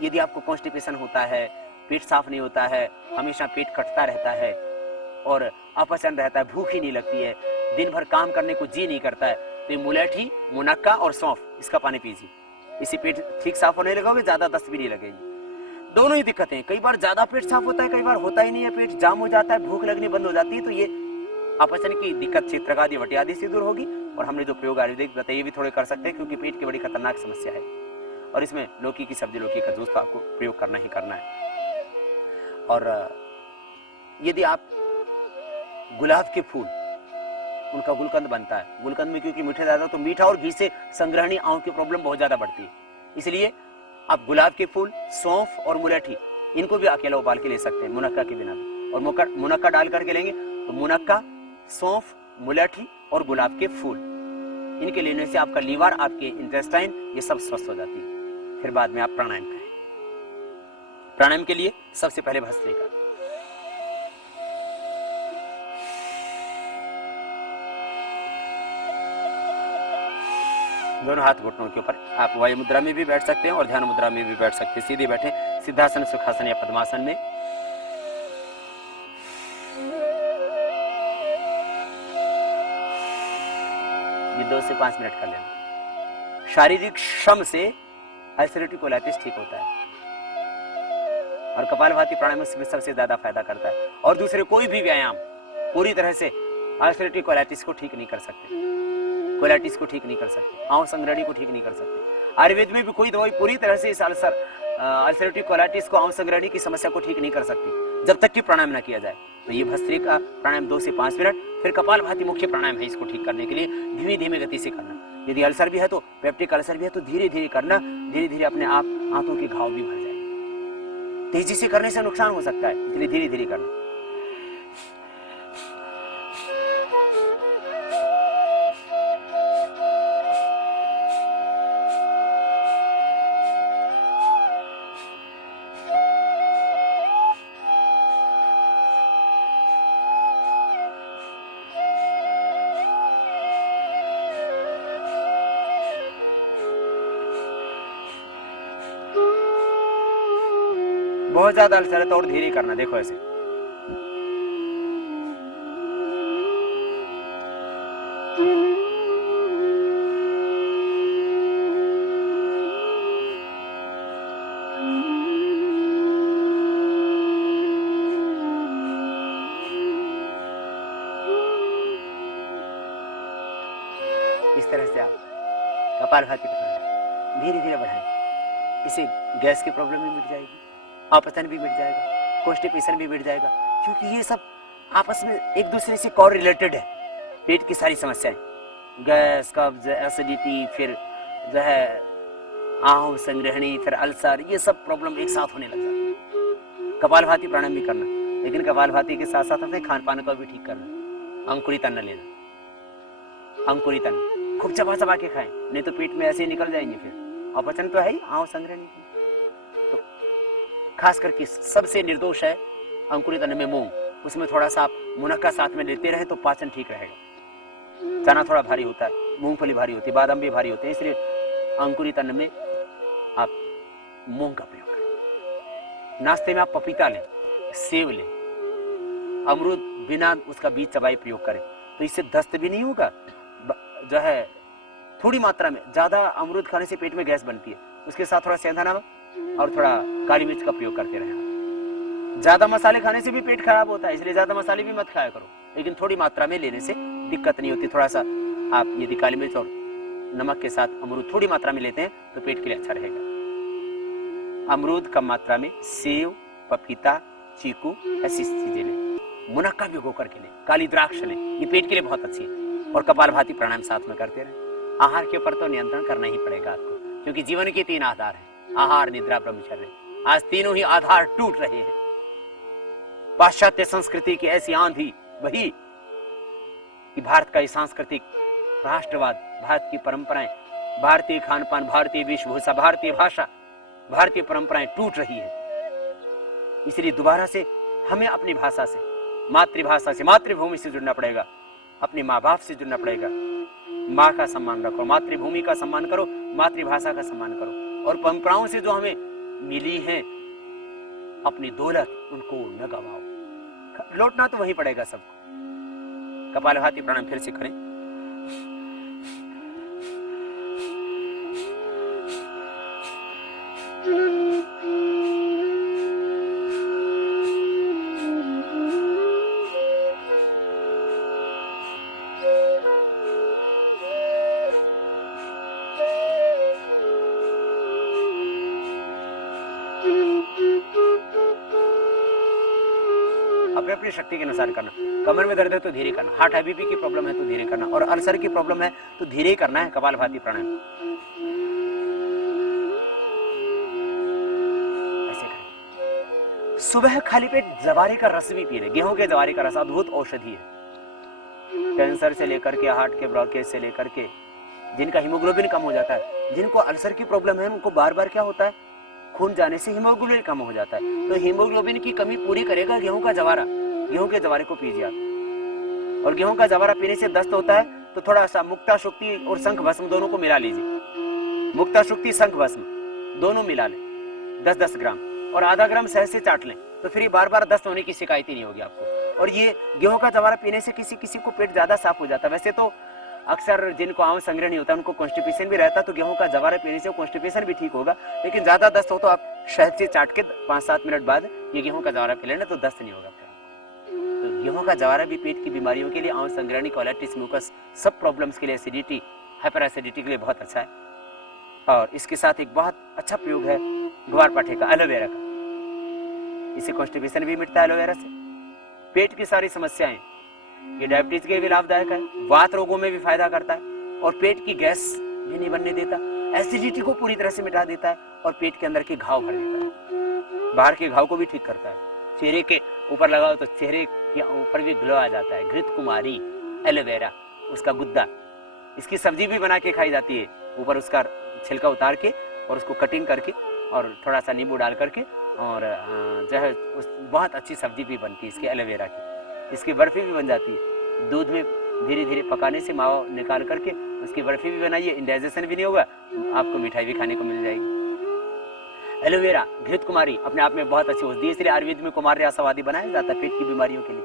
यदि आपको कॉन्स्टिपेशन होता है, पेट साफ नहीं होता है, हमेशा पेट कटता रहता है और अपचन रहता है, भूख ही नहीं लगती है, दिन भर काम करने को जी नहीं करता है, तो ये मुलेठी, मुनक्का और सौंफ इसका पानी पीजिए। इसी पेट ठीक साफ होने लगोगे, ज्यादा दस्त भी नहीं लगेगी। दोनों ही दिक्कतें, कई बार ज्यादा पेट साफ होता है, कई बार होता ही नहीं है, पेट जाम हो जाता है, भूख लगनी बंद हो जाती है, तो ये अपचन की दिक्कत क्षेत्रगादी वटी आदि से दूर होगी। और हमने जो प्रयोग आयुर्वेदिक बताइए भी थोड़े कर सकते हैं, क्योंकि पेट की बड़ी खतरनाक समस्या है और इसमें लौकी की सब्जी, लौकी का जूस तो आपको प्रयोग करना ही करना है। और यदि आप गुलाब के फूल, उनका गुलकंद बनता है, गुलकंद में क्योंकि मीठा ज्यादा, तो मीठा और घी से संग्रहणी आंख की प्रॉब्लम बहुत ज्यादा बढ़ती है, इसलिए आप गुलाब के फूल, सौंफ और मुलेठी इनको भी अकेला उबाल के ले सकते हैं, मुनक्का के बिना भी। और मुनक्का डाल करके लेंगे तो मुनक्का, सौंफ, मुलेठी और गुलाब के फूल, इनके लेने से आपका लीवर, आपके इंटेस्टाइन, ये सब स्वस्थ हो जाती है। फिर बाद में आप प्राणायाम करें। प्राणायाम के लिए सबसे पहले भस्त्रिका, दोनों हाथ घुटनों के ऊपर। आप वायु मुद्रा में भी बैठ सकते हैं और ध्यान मुद्रा में भी बैठ सकते हैं। सीधे बैठे, सिद्धासन, सुखासन या पद्मासन में। ये 2 से 5 मिनट कर लेना। शारीरिक श्रम से अल्सरेटिव कोलाइटिस ठीक होता है और कपालभाति प्राणायाम में सबसे ज्यादा फायदा करता है। और दूसरे कोई भी व्यायाम पूरी तरह से अल्सरेटिव कोलाइटिस को ठीक नहीं कर सकते, कोलाइटिस को ठीक नहीं कर सकते, आंव संग्रहणी को ठीक नहीं कर सकते। आयुर्वेद में भी कोई दवाई पूरी तरह से इस अल्सरेटिव कोलाइटिस को, आंव संग्रहणी की समस्या को ठीक नहीं कर सकती जब तक कि प्राणायाम ना किया जाए। तो ये भस्त्रिका प्राणायाम 2 से 5 मिनट। फिर कपालभाति मुख्य प्राणायाम है, इसको ठीक करने के लिए धीमी धीमी गति से करना। यदि अल्सर भी है तो, पेप्टिक अल्सर भी है तो धीरे धीरे करना, धीरे धीरे अपने आप आंतों के घाव भी भर जाएंगे। तेजी से करने से नुकसान हो सकता है, इसलिए धीरे धीरे करना। बहुत ज्यादा अल्सर है तो और धीरे करना, देखो ऐसे। इस तरह से आप कपालभाति धीरे धीरे बढ़ाएं, इससे गैस की प्रॉब्लम भी मिट जाएगी, अपचन भी मिट जाएगा, कॉन्स्टिपेशन भी मिट जाएगा, क्योंकि ये सब आपस में एक दूसरे से कॉर रिलेटेड है। पेट की सारी समस्याएं, गैस, कब्ज, एसिडिटी, फिर जो है आंव संग्रहणी, फिर अल्सर, ये सब प्रॉब्लम एक साथ होने लग जाती है। कपालभाति प्राणायाम भी करना, लेकिन कपालभाति के साथ साथ अपने खान पान को भी ठीक करना। अंकुरित अन्न लेना, अंकुरित अन्न खूब चबा चबा के खाएं, नहीं तो पेट में ऐसे ही निकल जाएंगे। फिर अपचन तो है ही, आंव संग्रहणी की। तो खास करके सबसे निर्दोष है अंकुरित अन्न में मूंग, उसमें थोड़ा सा आप मुनक्का साथ में लेते रहे तो पाचन ठीक रहेगा। चना थोड़ा भारी होता है, मूंगफली भारी होती है, बादाम भी भारी होते हैं, इसलिए अंकुरित अन्न में आप मूंग का प्रयोग करें। नाश्ते में आप पपीता लें, सेब लें, अमरूद बिना उसका बीज चबाए प्रयोग करें, तो इससे दस्त भी नहीं होगा। जो है थोड़ी मात्रा में, ज्यादा अमरूद खाने से पेट में गैस बनती है, उसके साथ थोड़ा सेंधा नमक और थोड़ा काली मिर्च का प्रयोग करते रहें। ज्यादा मसाले खाने से भी पेट खराब होता है, इसलिए ज्यादा मसाले भी मत खाया करो, लेकिन थोड़ी मात्रा में लेने से दिक्कत नहीं होती। थोड़ा सा आप यदि काली मिर्च और नमक के साथ अमरूद थोड़ी मात्रा में लेते हैं तो पेट के लिए अच्छा रहेगा। अमरूद कम मात्रा में, सेव, पपीता, चीकू, ऐसी चीजें लें। मुनक्का भिगो करके लें, काली द्राक्ष लें, ये पेट के लिए बहुत अच्छी है। और कपालभाति प्राणायाम साथ में करते रहें। आहार के ऊपर तो नियंत्रण करना ही पड़ेगा आपको, क्योंकि जीवन के 3 आधार हैं, आहार, निद्रा, ब्रह्मचर्य। आज तीनों ही आधार टूट रहे हैं। पाश्चात्य संस्कृति की ऐसी आंधी वही कि भारत का सांस्कृतिक राष्ट्रवाद, भारत की परंपराएं, भारतीय खान पान, भारतीय वेशभूषा, भारतीय भाषा, भारतीय परंपराएं टूट रही है। इसलिए दोबारा से हमें अपनी भाषा से, मातृभाषा से, मातृभूमि से जुड़ना पड़ेगा, अपने माँ बाप से जुड़ना पड़ेगा। माँ का सम्मान रखो, मातृभूमि का सम्मान करो, मातृभाषा का सम्मान करो और परंपराओं से जो हमें मिली है अपनी दौलत, उनको न गवाओ। लौटना तो वहीं पड़ेगा सबको। कपालभाति प्राणायाम फिर से करें। अपने अपनी शक्ति के अनुसार करना। कमर में दर्द है तो धीरे करना, हार्ट हाई बीपी की प्रॉब्लम है तो धीरे करना, और अल्सर की प्रॉब्लम है तो धीरे करना है कपालभाति प्राणायाम। ऐसे करें। सुबह खाली पेट जवारे का रस भी पी ले। गेहूं के जवारे का रस अद्भुत औषधि है। कैंसर से लेकर के, हार्ट के ब्लॉकेज से लेकर के, जिनका हीमोग्लोबिन कम हो जाता है, जिनको अल्सर की प्रॉब्लम है, उनको बार बार क्या होता है, खून जाने से हीमोग्लोबिन कम हो जाता है। तो हीमोग्लोबिन की कमी पूरी करेगा गेहूं का जवारा। गेहूं के जवारे को पीजिए आप। और गेहूं का जवारा पीने से दस्त होता है तो थोड़ा सा मुक्ता शुक्ति और शंख भस्म दोनों को मिला लीजिए। मुक्ता शुक्ति शंख भस्म दोनों मिला लें 10-10 ग्राम, और आधा ग्राम शहद से चाट लें, तो फिर बार बार दस्त होने की शिकायत ही नहीं होगी आपको। और ये गेहूं का जवारा पीने से किसी किसी को पेट ज्यादा साफ हो जाता है। वैसे तो अक्सर जिनको आम संग्रह नहीं होता उनको कॉन्स्टिपेशन भी रहता, तो गेहूं का जवारा पीने से कॉन्स्टिपेशन भी ठीक होगा। लेकिन ज्यादा दस्त हो तो आप शहद से चाट के 5-7 मिनट बाद ये गेहूं का जवारा पी लेना, तो दस्त नहीं होगा। तो गेहूं का जवारा भी पेट की बीमारियों के लिए, आम संग्रहणी, कोलाइटिस, म्यूकस, सब प्रॉब्लम्स के लिए, एसिडिटी, हाइपर एसिडिटी के लिए बहुत अच्छा है। और इसके साथ एक बहुत अच्छा प्रयोग है ग्वारपाठे का, एलोवेरा का। इससे कॉन्स्टिपेशन भी मिटता है एलोवेरा से। पेट की सारी समस्याएं, ये डायबिटीज के लिए भी लाभदायक है, वात रोगों में भी फायदा करता है, और पेट की गैस भी नहीं बनने देता, एसिडिटी को पूरी तरह से मिटा देता है, और पेट के अंदर के घाव भर देता है, बाहर के घाव को भी ठीक करता है। चेहरे के ऊपर लगाओ तो चेहरे के ऊपर भी ग्लो आ जाता है। घृत कुमारी, एलोवेरा, उसका गुद्दा, इसकी सब्जी भी बना के खाई जाती है। ऊपर उसका छिलका उतार के और उसको कटिंग करके और थोड़ा सा नींबू डाल करके, और जो है बहुत अच्छी सब्जी भी बनती है इसकी, एलोवेरा की। इसकी बर्फी भी बन जाती है। दूध में धीरे धीरे पकाने से मावा निकाल करके उसकी बर्फी भी बनाइए, इंडाइजेशन भी नहीं होगा, आपको मिठाई भी खाने को मिल जाएगी। एलोवेरा, घृत कुमारी अपने आप में बहुत अच्छी औषधि है, इसलिए आयुर्वेद में कुमार आशावादी बनाया जाता है पेट की बीमारियों के लिए।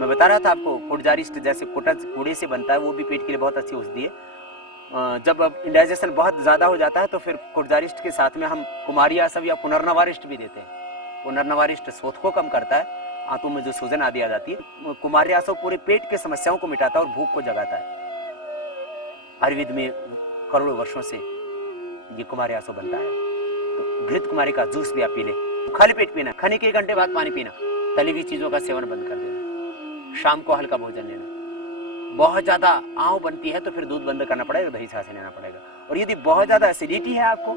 मैं बता रहा था आपको, कुटजारिष्ट जैसे कूड़े से बनता है, वो भी पेट के लिए बहुत अच्छी औषधि है। जब इंडाइजेशन बहुत ज्यादा हो जाता है तो फिर कुटजारिष्ट के साथ में हम कुमारी आसव या पुनर्नवारिष्ट भी देते हैं। पुनर्नवारिष्ट शोथ को कम करता है, आंतों में जो सूजन आदि आ जाती है। कुमारी आसव पूरे पेट के समस्याओं को मिटाता है और भूख को जगाता है। आयुर्वेद में करोड़ों वर्षों से ये कुमारी आसव बनता है। तो घृत कुमारी का जूस भी आप पी ले, खाली पेट पीना, खाने के 1 घंटे बाद पानी पीना, तली हुई चीजों का सेवन बंद कर देना, शाम को हल्का भोजन लेना। बहुत ज्यादा आंव बनती है तो फिर दूध बंद करना पड़ेगा, दही छाछ लेना पड़ेगा। और यदि बहुत ज्यादा एसिडिटी है आपको,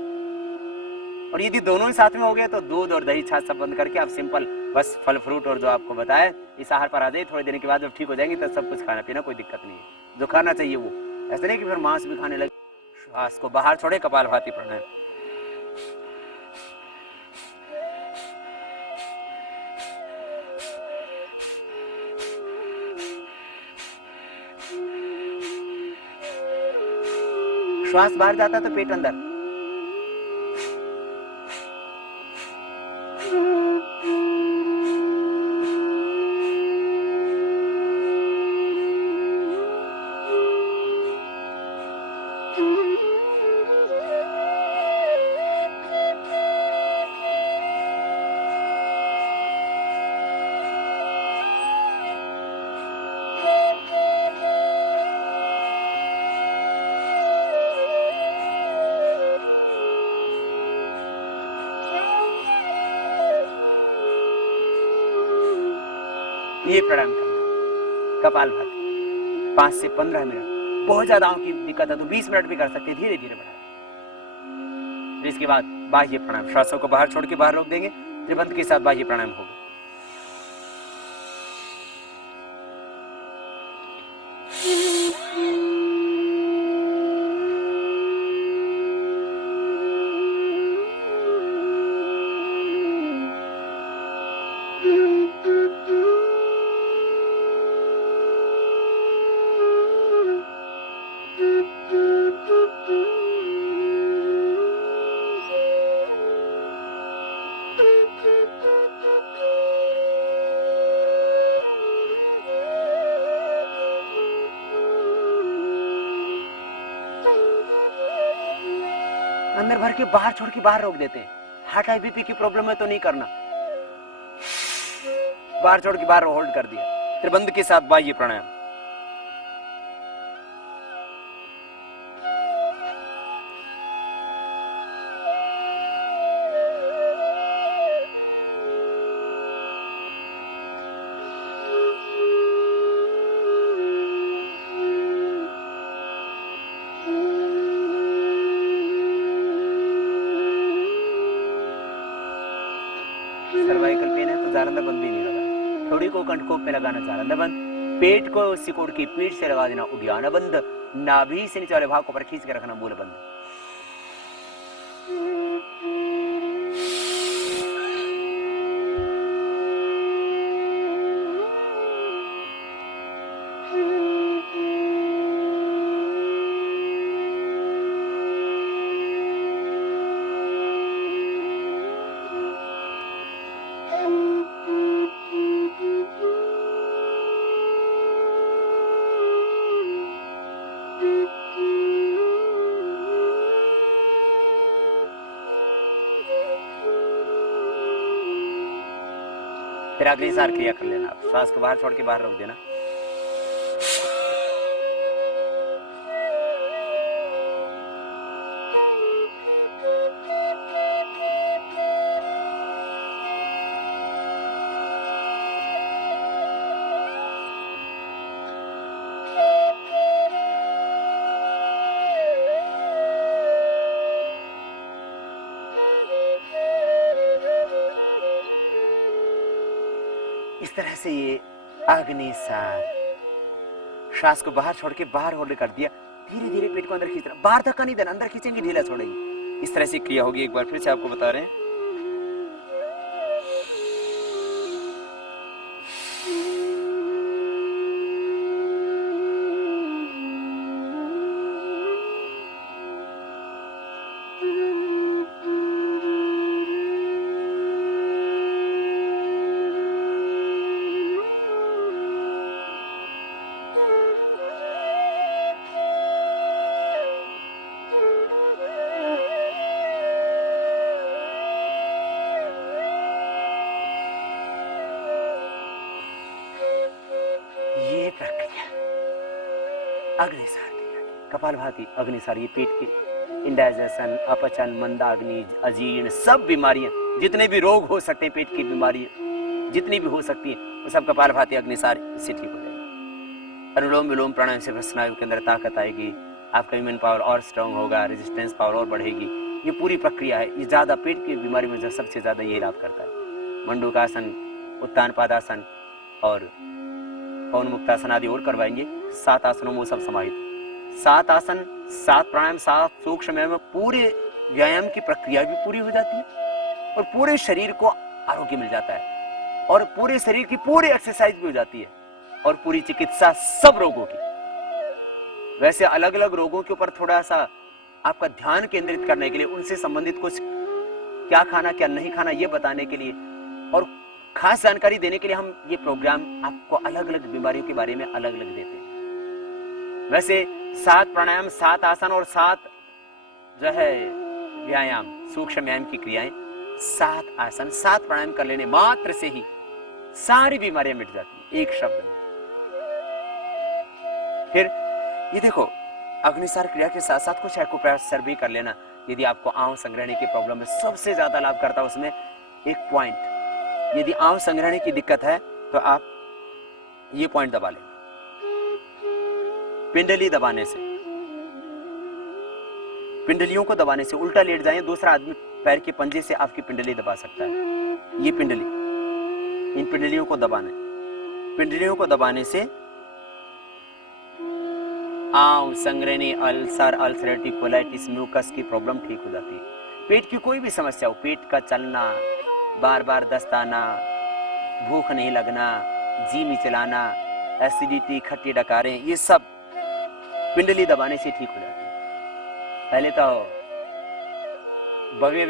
और यदि दोनों ही साथ में हो गए, तो दूध और दही छाछ सब बंद करके आप सिंपल बस फल फ्रूट और जो आपको बताया इस आहार पर आ जाइए। थोड़े दिन के बाद जब ठीक हो जाएंगे तो सब कुछ खाना पीना, कोई दिक्कत नहीं है। जो खाना चाहिए वो, ऐसा नहीं कि फिर मांस भी खाने लगे। श्वास को बाहर छोड़े, कपालभाति प्राणायाम। श्वास बाहर जाता तो पेट अंदर। ये प्राणायाम करना कपालभाति 5 से 15 मिनट। बहुत ज्यादा आंख की दिक्कत है तो 20 मिनट भी कर सकते हैं, धीरे धीरे बढ़ाएं। फिर इसके बाद बाह्य प्राणायाम, श्वासों को बाहर छोड़ के बाहर रोक देंगे, त्रिबंध के साथ बाह्य प्राणायाम होगा। अंदर भर के बाहर छोड़ के बाहर रोक देते हैं। हार्ट हाई बीपी की प्रॉब्लम है तो नहीं करना, बाहर छोड़ के बाहर होल्ड कर दिया। त्रिबंध के साथ बाह्य प्राणायाम। सर्वाइकल पेन है तो जालंधर बंद भी नहीं लगाना। थोड़ी को कंठकोप पे लगाना जालंधर बंद। पेट को सिकोड़ के पीठ से लगा देना उद्यान बंद। नाभि से नीचे वाले भाग को पर खींच के रखना मूल बंद। फिर अगली सार क्रिया कर लेना। आप श्वास को बाहर छोड़ के बाहर रोक देना। इस तरह से ये अग्निसार, श्वास को बाहर छोड़ के बाहर होल्ड कर दिया। धीरे धीरे पेट को अंदर खींचना, बाहर धक्का नहीं देना, अंदर खींचेंगे ढीला छोड़ेंगे। इस तरह से क्रिया होगी। एक बार फिर से आपको बता रहे हैं। अग्निसार क्रिया, कपालभाति अग्निसार। ये पेट की इंडाइजेशन, अपचन, मंदाग्नि, अजीर्ण, सब बीमारियां, जितने भी रोग हो सकते हैं, पेट की बीमारियां जितनी भी हो सकती हैं, वो सब कपालभाति अग्निसार से ठीक हो जाएगी। अनुलोम विलोम प्राणायाम से स्नायु के अंदर ताकत आएगी, आपका इम्यून पावर और स्ट्रांग होगा, रेजिस्टेंस पावर और बढ़ेगी। ये पूरी प्रक्रिया है। ये ज्यादा पेट की बीमारी में सबसे ज्यादा ये लाभ करता है। मंडूकासन, उत्तान पादासन और पवन मुक्तासन आदि और करवाएंगे। 7 आसनों में सब समाहित। 7 आसन, 7 प्राणायाम, 7 सूक्ष्म में पूरे व्यायाम की प्रक्रिया भी पूरी हो जाती है और पूरे शरीर को आरोग्य मिल जाता है और पूरे शरीर की पूरी एक्सरसाइज भी हो जाती है और पूरी चिकित्सा सब रोगों की। वैसे अलग अलग रोगों के ऊपर थोड़ा सा आपका ध्यान केंद्रित करने के लिए, उनसे संबंधित कुछ क्या खाना क्या नहीं खाना ये बताने के लिए और खास जानकारी देने के लिए हम ये प्रोग्राम आपको अलग अलग बीमारियों के बारे में अलग अलग देते हैं। वैसे 7 प्राणायाम, 7 आसन और 7 जो है व्यायाम, सूक्ष्म व्यायाम की क्रियाएं, 7 आसन, 7 प्राणायाम कर लेने मात्र से ही सारी बीमारियां मिट जाती है एक शब्द में। फिर ये देखो, अग्निसार क्रिया के साथ साथ कुछ एक्यूप्रेशर भी कर लेना। यदि आपको आंव संग्रहण की प्रॉब्लम है, सबसे ज्यादा लाभ करता है उसमें एक पॉइंट। यदि आंव संग्रहण की दिक्कत है तो आप ये पॉइंट दबा लेना। पिंडली दबाने से, पिंडलियों को दबाने से, उल्टा लेट जाए, दूसरा आदमी पैर के पंजे से आपकी पिंडली दबा सकता है। ये पिंडली, इन पिंडलियों को दबाना है। पिंडलियों को दबाने से आंव संग्रहणी, अल्सर, अल्सरेटिव कोलाइटिस, म्यूकस की प्रॉब्लम ठीक हो जाती है। पेट की कोई भी समस्या हो, पेट का चलना, बार बार दस्ताना, भूख नहीं लगना, जी मिचलाना, एसिडिटी, खट्टी डकारें, ये सब पिंडली दबाने से ठीक हो जाती है। पहले तो भव्य